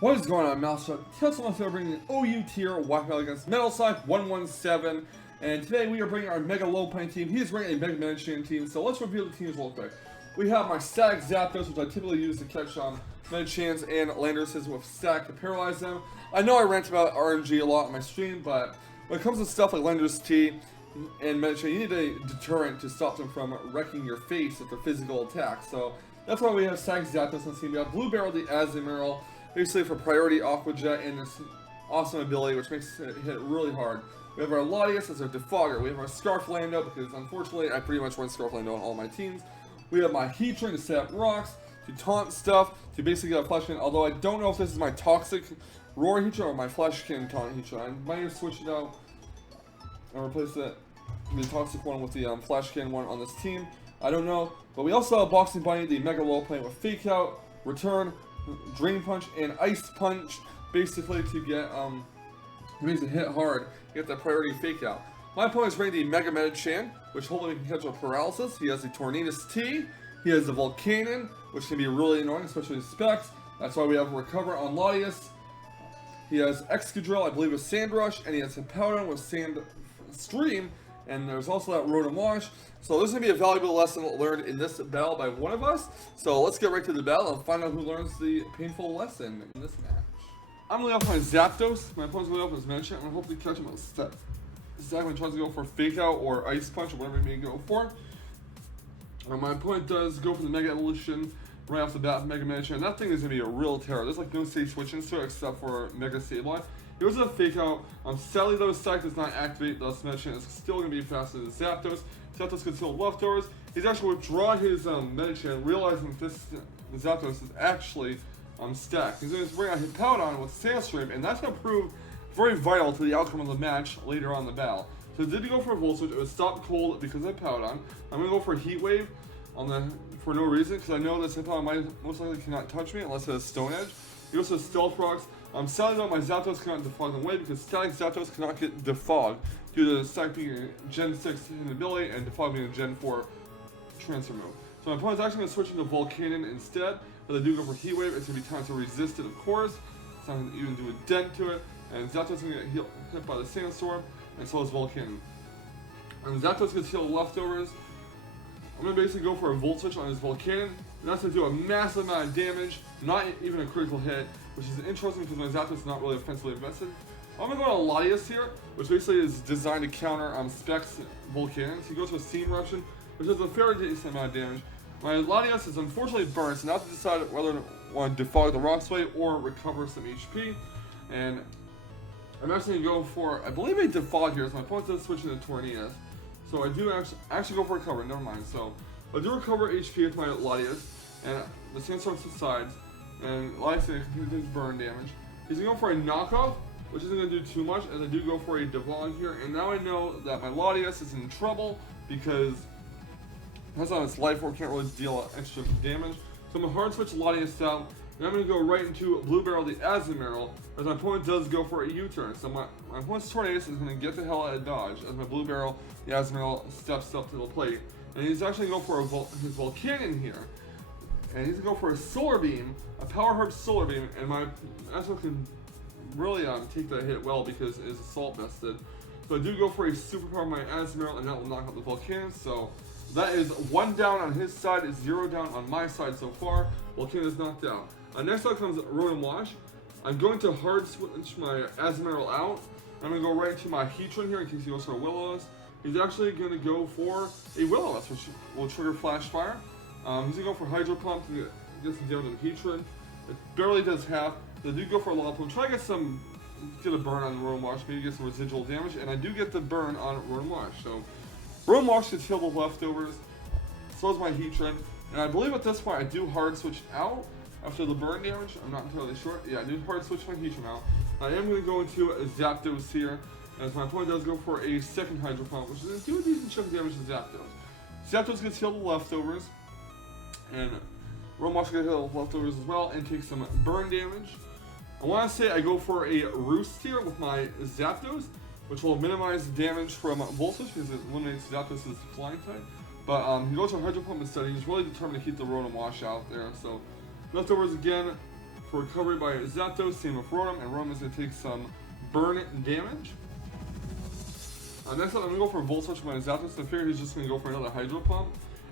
What is going on, Mousetrap? Teslamouse are bringing an OU tier Wi-Fi against Metalsonic117, and today we are bringing our Mega Lopunny team. He is bringing a Mega Medicham team, so let's review the teams real quick. We have my static Zapdos, which I typically use to catch Medichams and Landerses with static to paralyze them. I know I rant about RNG a lot on my stream, but when it comes to stuff like Lander's T and Medicham, you need a deterrent to stop them from wrecking your face with their physical attacks. So that's why we have static Zapdos on the team. We have Blue Barrel the Azumarill, basically for priority Aqua Jet and this awesome ability which makes it hit really hard. We have our Latias as our Defogger. We have our Scarf Lando because unfortunately I pretty much run Scarf Lando on all my teams. We have my Heatran to set up rocks, to taunt stuff, to basically get a Fleshkin, although I don't know if this is my Toxic Roar Heatran or my Fleshkin Taunt Heatran. I might have switched it out and replaced the Toxic one with the Fleshkin one on this team. I don't know. But we also have Boxing Bunny, the Mega Lopunny with Fake Out, Return, Drain Punch, and Ice Punch, basically to get makes it hit hard, get that priority Fake Out. My opponent is running the Mega Medicham, which hopefully can catch a Paralysis. He has the Tornadus T, he has the Volcanon, which can be really annoying, especially with Specs. That's why we have Recover on Latias. He has Excadrill, I believe with Sand Rush, and he has Hippowdon with Sand Stream, and there's also that Rotom Wash. So this is going to be a valuable lesson learned in this battle by one of us. So let's get right to the battle and find out who learns the painful lesson in this match. I'm going to off my Zapdos. My opponent's going to off his Medicham. I'm going to hopefully catch him on step. Zach when he tries to go for Fake Out or Ice Punch or whatever he may go for. My opponent does go for the Mega Evolution right off the bat with Mega Medicham. That thing is going to be a real terror. There's like no safe switch into it except for Mega Sableye. It was a Fake Out. Sadly though, Psych does not activate, thus Medicham is still going to be faster than Zapdos. Zapdos can still leftovers. He's actually withdraw his Medicham, realizing this Zapdos is actually stacked. He's going to bring out Hippowdon with Sandstream, and that's going to prove very vital to the outcome of the match later on in the battle. So did go for a Volt Switch. It was stopped cold because of Hippowdon. I'm going to go for a Heat Wave for no reason, because I know this Hippowdon most likely cannot touch me unless it has Stone Edge. He also has Stealth Rocks. Sadly though, my Zapdos cannot defog them away because static Zapdos cannot get defogged due to static being a Gen 6 ability and defog being a Gen 4 transfer move. So my opponent's actually going to switch into Volcanon instead, but they do go for Heat Wave. It's going to be time to resist it, of course. It's not going to even do a dent to it, and Zapdos is going to get hit by the Sandstorm, and so is Volcanon. And Zapdos gets healed leftovers. I'm going to basically go for a Volt Switch on his Volcanon, and that's going to do a massive amount of damage, not even a critical hit, which is interesting because my Zapdos is not really offensively invested. I'm going to go to Latias here, which basically is designed to counter Specs Volcanon. So he goes for Steam Eruption, which does a fairly decent amount of damage. My Latias is unfortunately burned, so now I have to decide whether I want to defog the Rock Sway or recover some HP. And I'm actually going to go for, I believe a defog here, so my opponent does switch into Tornadus. So I do actually go for recover, never mind. So I do recover HP with my Latias, and the Sandstorm subsides, and Latias continues burn damage. He's going to go for a knockoff, which isn't going to do too much, as I do go for a defog here. And now I know that my Latias is in trouble because that's on its life form, can't really deal extra damage. So I'm going to hard switch Latias out, and I'm going to go right into Blue Barrel the Azumarill, as my opponent does go for a U-turn. So my opponent's Tornadus is going to get the hell out of dodge, as my Blue Barrel the Azumarill steps up to the plate. And he's actually going to go for his Volcanon here. And he's going to go for a Solar Beam, a Power Herb Solar Beam, and my Azumarill can really take that hit well because it is Assault Vested. So I do go for a Superpower on my Azumarill, and that will knock out the Volcanon. So that is 1 down on his side, is 0 down on my side so far. Volcanon is knocked out. Next up comes Rotom Wash. I'm going to hard switch my Azumarill out. I'm going to go right into my Heatran here in case he goes for a Will-O-Wisp. He's actually going to go for a Will-O-Wisp, which will trigger Flash Fire. He's going to go for Hydro Pump to get some damage on the Heatran. It barely does half. They do go for a Lopunny. Try to get a burn on the Rotom Wash, maybe get some residual damage, and I do get the burn on Rotom Wash. So Rotom Wash gets healed with leftovers, so is my Heatran. And I believe at this point I do hard switch out after the burn damage. I'm not entirely sure. Yeah, I do hard switch my Heatran out. I am going to go into a Zapdos here, as my opponent does go for a second Hydro Pump, which is going to do a decent chunk of damage to Zapdos. Zapdos gets healed with leftovers, and Rotom Wash gets healed with leftovers as well, and takes some burn damage. I want to say I go for a Roost here with my Zapdos, which will minimize damage from Volt Switch because it eliminates Zapdos' flying type. But he goes for Hydro Pump instead. He's really determined to keep the Rotom Wash out there. So leftovers again for recovery by Zapdos, same with Rotom, and Rotom is going to take some burn damage. Next up, I'm going to go for a Volt Switch with my Zapdos. I figure he's just going to go for another Hydro Pump.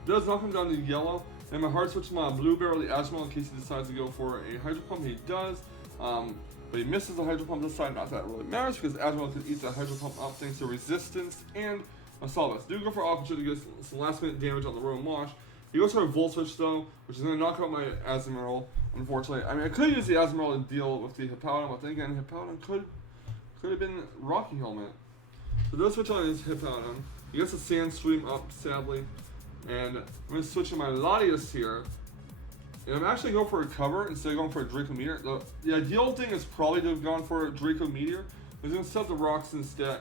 It does knock him down to yellow, and my Hard Switch to my Blue Barrel, the Admiral, in case he decides to go for a Hydro Pump. He does, but he misses the Hydro Pump this time. Not that it really matters, because Admiral can eat the Hydro Pump up thanks to Resistance and Assault. Do go for opportunity to get some last minute damage on the Rotom Wash. He goes for a Volt Switch though, which is going to knock out my Azumarill, unfortunately. I mean, I could use the Azumarill to deal with the Hippowdon, but then again, Hippowdon could have been Rocky Helmet. So it does switch on his Hippowdon. He gets a Sandstream up, sadly. And I'm going to switch to my Latias here. And I'm actually going for a cover instead of going for a Draco Meteor. The ideal thing is probably to have gone for a Draco Meteor. I'm going to set the rocks instead.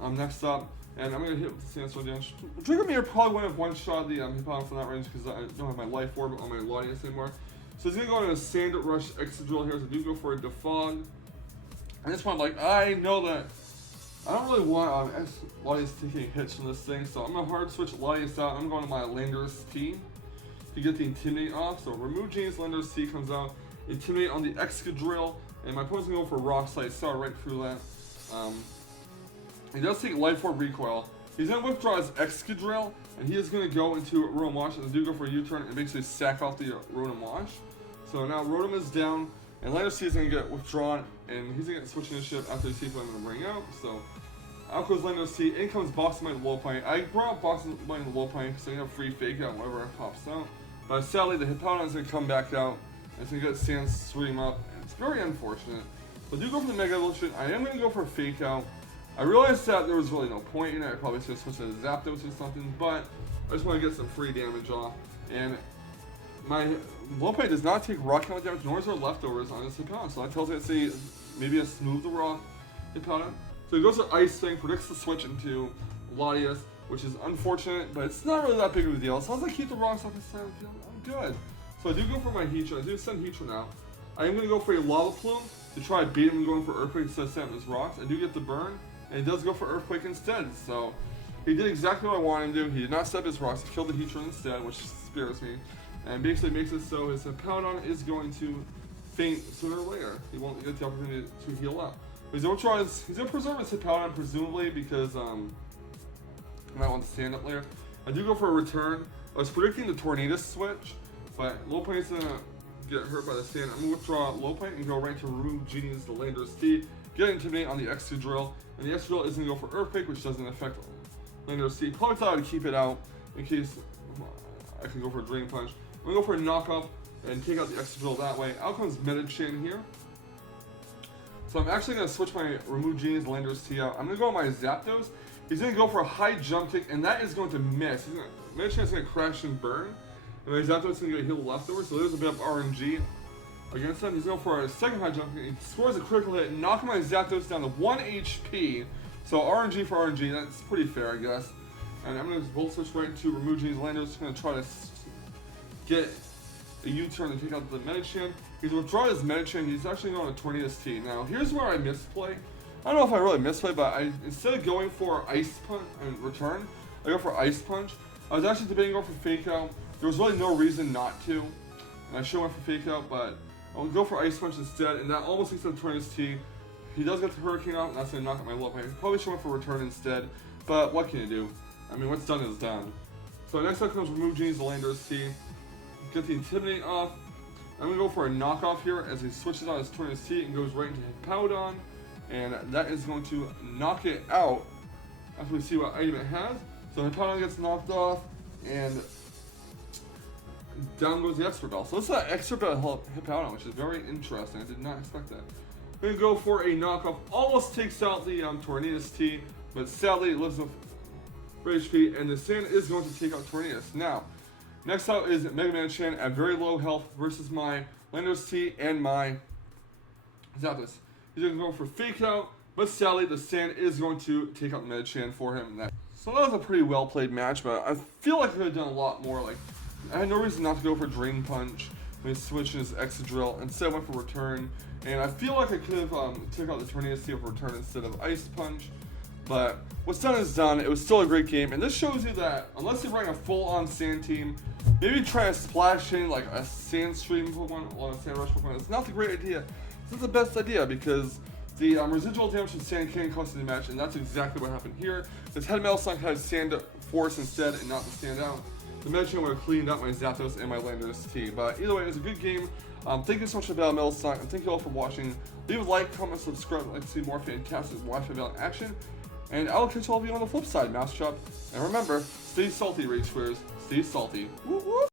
Next up. And I'm going to hit with the Sandstorm damage. Draco Meteor probably wouldn't have one-shot the Hippowdon from that range because I don't have my Life Orb on my Latias anymore. So he's going to go into a Sand Rush Excadrill here. So I do go for a Defog. I just want, like, I know that I don't really want Latias taking hits from this thing, so I'm going to hard switch Latias out. I'm going to my Landorus T to get the Intimidate off. So remove Genie's Landorus T comes out, Intimidate on the Excadrill, and my opponent's going to go for Rock Slide. Saw right through that. He does take Life Orb Recoil. He's going to withdraw his Excadrill, and he is going to go into Rotom Wash, and do go for a U-turn and basically sack off the Rotom Wash. So now Rotom is down, and Landorus T is going to get withdrawn, and he's going to get switch initiative after he sees I'm going to bring out. So out goes Landorus T, in comes Box Might Lopunny. I brought up Box Might Lopunny because I have free Fake Out whenever it pops out. But sadly, the Hippowdon is going to come back out, and it's going to get Sandstream up. It's very unfortunate. So I do go for the Mega Lopunny. I am going to go for a Fake Out. I realized that there was really no point in it. I probably should have switched to Zapdos or something, but I just want to get some free damage off. And my Lopunny does not take rock count damage, nor is there leftovers on this Hippowdon. So that tells me to say maybe a smooth the rock Hippowdon. So he goes to Ice Thing, predicts the switch into Latias, which is unfortunate, but it's not really that big of a deal. As long as I keep the rocks off his side of the field, I'm good. So I do go for my Heatran. I do send Heatran out. I am going to go for a Lava Plume to try to bait him going for Earthquake instead of sending his rocks. I do get the burn, and he does go for Earthquake instead. So he did exactly what I wanted him to do. He did not step his rocks. He killed the Heatran instead, which spares me. And basically makes it so his Hippowdon is going to faint sooner or later. He won't get the opportunity to heal up. He's going to preserve his Hippowdon, presumably, because I might want to stand up later. I do go for a return. I was predicting the Tornadus switch, but Lopunny's going to get hurt by the sand. I'm going to withdraw Lopunny and go right to remove Genie's the Landorus T, get Intimidate on the Excadrill, and the Excadrill is going to go for Earthquake, which doesn't affect Landorus T. Probably thought I would keep it out in case I can go for a Drain Punch. I'm going to go for a knockoff and take out the Excadrill that way. Out comes Medicham here. So I'm actually going to switch my remove Genie's Landorus T out. I'm going to go on my Zapdos. He's going to go for a high jump kick, and that is going to miss. Medicham's going to crash and burn. And my Zapdos is going to get healed leftover, so there's a bit of RNG against him. He's going for a second high jump kick. He scores a critical hit, knocking my Zapdos down to 1 HP. So RNG for RNG, that's pretty fair, I guess. And I'm going to Volt Switch right into remove Genie's Landorus. Going to try to get a U-turn to take out the Medicham. He's withdrawn his Medicham. He's actually going to Tornadus T. Now, here's where I misplay. I don't know if I really misplay, but instead of going for Ice Punch and return, I go for Ice Punch. I was actually debating going for Fake Out. There was really no reason not to. And I should have went for Fake Out, but I'll go for Ice Punch instead, and that almost takes out Tornadus T. He does get the Hurricane out, and that's going to knock out my Lopunny. I probably should have went for return instead, but what can you do? I mean, what's done is done. So next up comes remove Genie's the Landorus T. Get the Intimidate off. I'm going to go for a knockoff here as he switches out his Tornadus T and goes right into Hippowdon. And that is going to knock it out after we see what item it has. So Hippowdon gets knocked off, and down goes the Extra Bell. So this is an Extra Bell Hippowdon, which is very interesting. I did not expect that. I'm going to go for a knockoff. Almost takes out the Tornadus T, but sadly it lives with HP, and the Sand is going to take out Tornadus. Now, next out is Mega Medicham at very low health versus my Landorus T and my Zapdos. He's going to go for Fake Out, but sadly the Sand is going to take out Medicham for him. So that was a pretty well played match, but I feel like I could have done a lot more. Like, I had no reason not to go for Drain Punch when he switched his Excadrill. Instead I went for Return, and I feel like I could have took out the Tornadus T for Return instead of Ice Punch. But what's done is done. It was still a great game, and this shows you that unless you're running a full-on sand team, maybe trying to splash in like a sand stream Pokemon or a sand rush Pokemon, it's not the great idea. This is the best idea because the residual damage from sand can cost you the match, and that's exactly what happened here. This head Metalsonic had sand force instead and not the stand out. The Medicham would have cleaned up my Zapdos and my Landorus team. But either way, it was a good game. Thank you so much for Battle Metalsonic, and thank you all for watching. Leave a like, comment, subscribe, and like to see more fantastic Wi-Fi Battle in action. And I will catch all of you on the flip side, Mousetrap. And remember, stay salty, Rage Squares. Stay salty. Woo woo!